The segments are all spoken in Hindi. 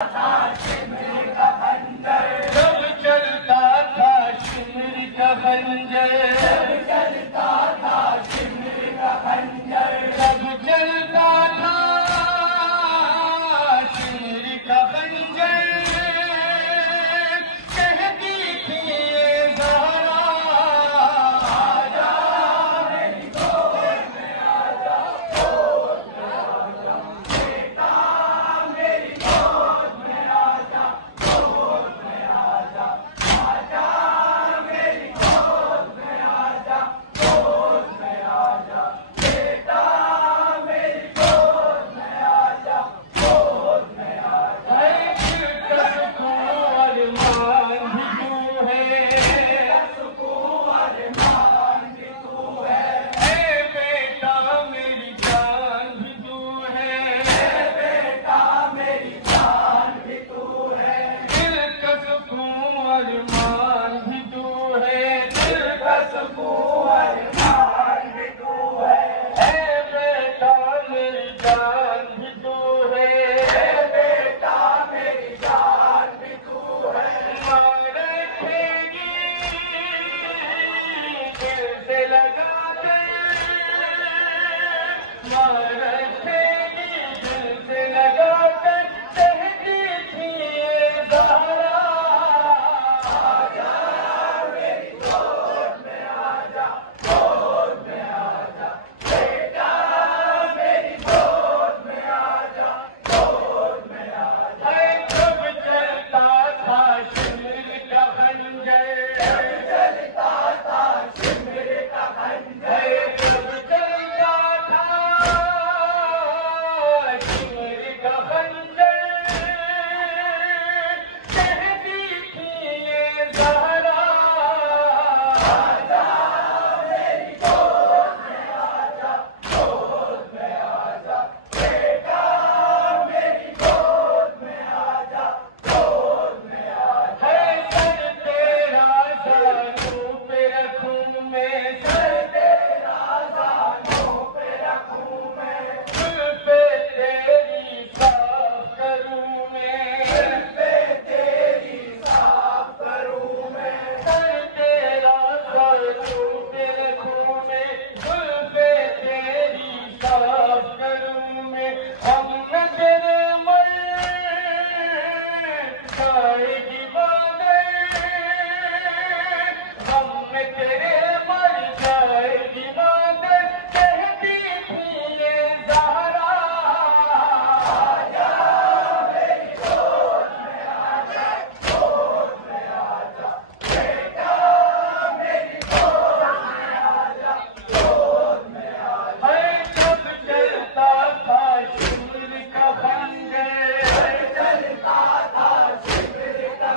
जब चलता था शिमर का खंजर, चलता था शिमर का खंजर, जब चलता था शिमर का खंजर, कहती थी ये ज़हरा, आजा मेरी गोद में आजा, गोद में आजा, बेटा मेरी गोद में आजा, गोद में आजा, आजा मेरी गोद में आजा, गोद में आजा, बेटा मेरी गोद में आजा, गोद में आजा। कसको अरमान भी तू है, कसको अरमान भी तू है, ए बेटा मेरी जान भी तू है, ए बेटा मेरी जान भी तू है, दिल कसको अरमान भी तू है, दिल कसको अरमान भी तू है, ए बेटा मेरी जान भी तू है, ए बेटा मेरी जान भी तू है। माँ रखेगी दिल से लगा कर, माँ रखेगी दिल से लगा कर, कहती थी ये ज़हरा, आजा मेरी गोद में आजा, गोद में आजा, बेटा मेरी गोद में आजा, गोद में आजा। जब चलता था शिमर का खंजर, चलता था शिमर का खंजर, जब चलता था शिमर का खंजर, कहती थी ये ज़हरा, आजा मेरी गोद में आजा, गोद में आजा, बेटा मेरी गोद में आजा, गोद में आजा। सर तेरा ज़ानों पे रखूं मैं, सर तेरा ज़ानों पे रखूं मैं, जुल्फ़े तेरी साफ करूं मैं, जुल्फ़े तेरी साफ करूं मैं, सर तेरा ज़ानों पे रखूं मैं, जुल्फ़े तेरी साफ करूं मैं, हम न तेरे मर जाएगी बातें, हम न तेरे मर जाएगी बातें, कहती थी ये ज़हरा, आजा मेरी गोद में आजा, गोद में आजा, बेटा मेरी गोद में आजा, गोद में आजा। जब चलता था शिमर का खंजर, चलता था शिमर का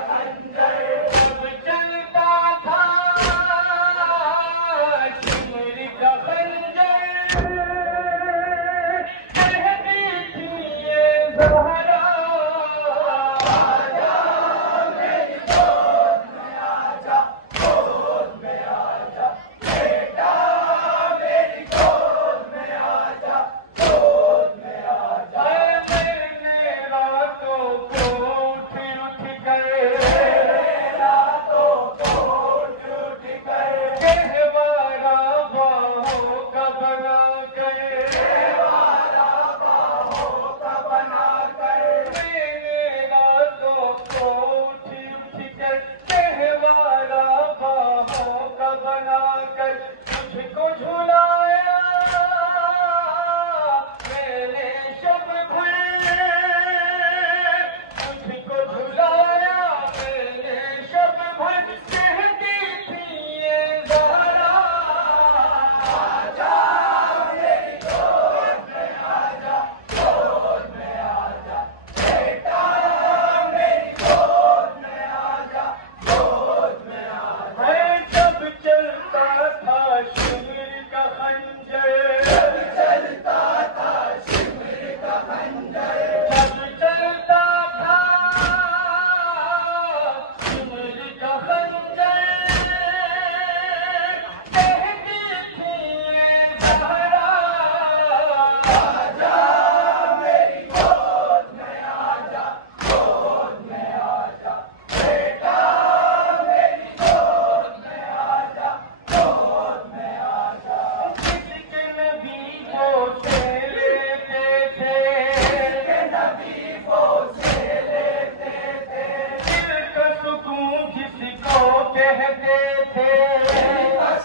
कहते थे,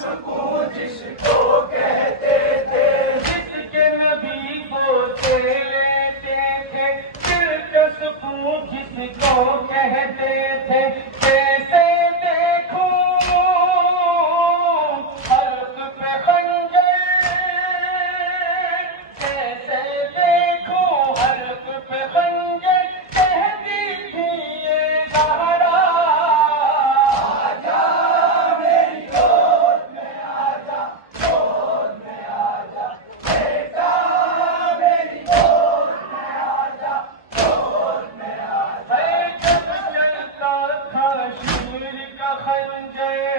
सुकून जिसको कहते थे, जिसके नबी को से लेते थे, दिलचस्पू जिसको कहते थे, कैसे देखूं हल्क पे खंजर, कैसे देखूं हल्क पे खंजर, कहती थी ये ज़हरा, आजा मेरी गोद में आजा, गोद में आजा, बेटा मेरी गोद में आजा, गोद में आजा। जब चलता था शीर का खंजर,